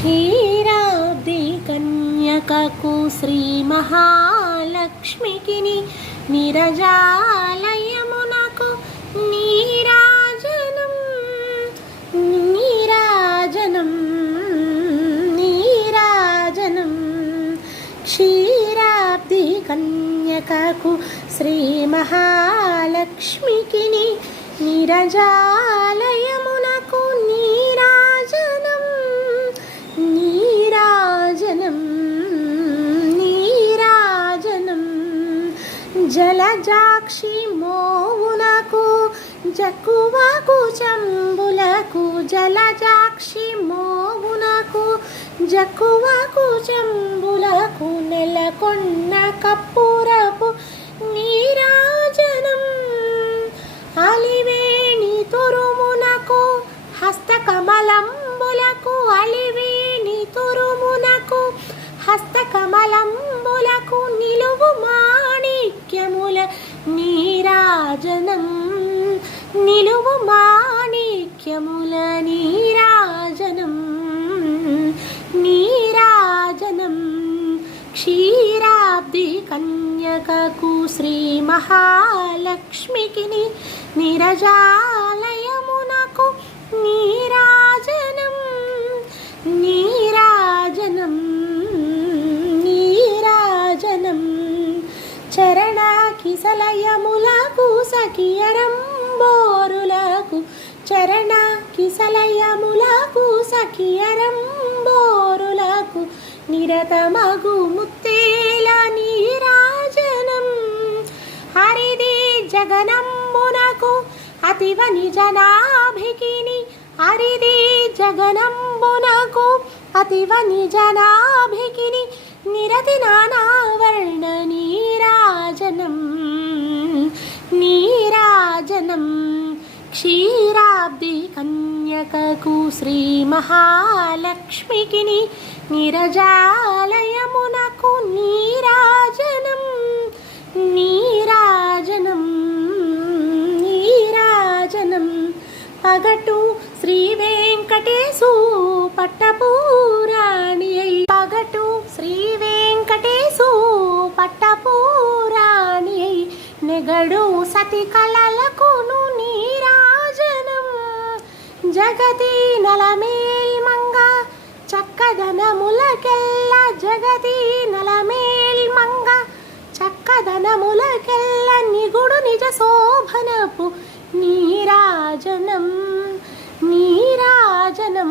క్షీరాబ్ది కన్యకకు శ్రీ మహాలక్ష్మికి నీరజాలయమునకు నీరాజనం నీరాజనం నీరాజనం. క్షీరాబ్ది కన్యకకు శ్రీ మహాలక్ష్మికి నీరజాలయమునకు నీరాజనం నీరాజనం నీరాజనం. జలజాక్షి మోవునకు జక్కువకు చంబులకు జలజాక్షి మోవునకు జక్కువకు చంబులకు నెలకొన్న కప్పురపు నీరాజనం. అలివేణి తురుమునకు హస్తకమలంబులకు అలివేణి తురుమునకు హస్తకమలంబులకు నిలువు మాణిక్యముల నీరాజనం నిలువు మాణిక్యముల నీరాజనం నీరాజనం. క్షీరాబ్ది కన్యకకు శ్రీ మహాలక్ష్మికి నీరజాలయమునకు నీరాజనం నీరాజనం నీరాజనం. చరణ కిసలయములకు సఖియరంబోరులకు చరణ కిసలయములకు సఖియరంబోరులకు నిరతమగు ముత్తేల నీరాజనం. హరిది జగనంబునకు అతివ నిజనాభికిని హరిది జగనంబునకు అతివ నిజనాభికిని నిరతి నానావర్ణ నీరాజనం నీరాజనం. క్షీరాబ్ది కన్యకకు శ్రీ మహాలక్ష్మికి నీరజాలయమునకు నీరాజనం నీరాజనం నీరాజనం. పగటు శ్రీ వెంకటేశు పట్టపురాణి అయి పగటు శ్రీ వెంకటేశు పట్టపురాణి అయి నెగడు సతి కళలకును నీరాజనం. జగతి నలమేల్మంగ చక్కదనములకెల్ల జగతి నలమేల్మంగ చక్కదనములకెల్ల నిగుడు నిజ శోభనపు నీరాజనం నీరాజనం.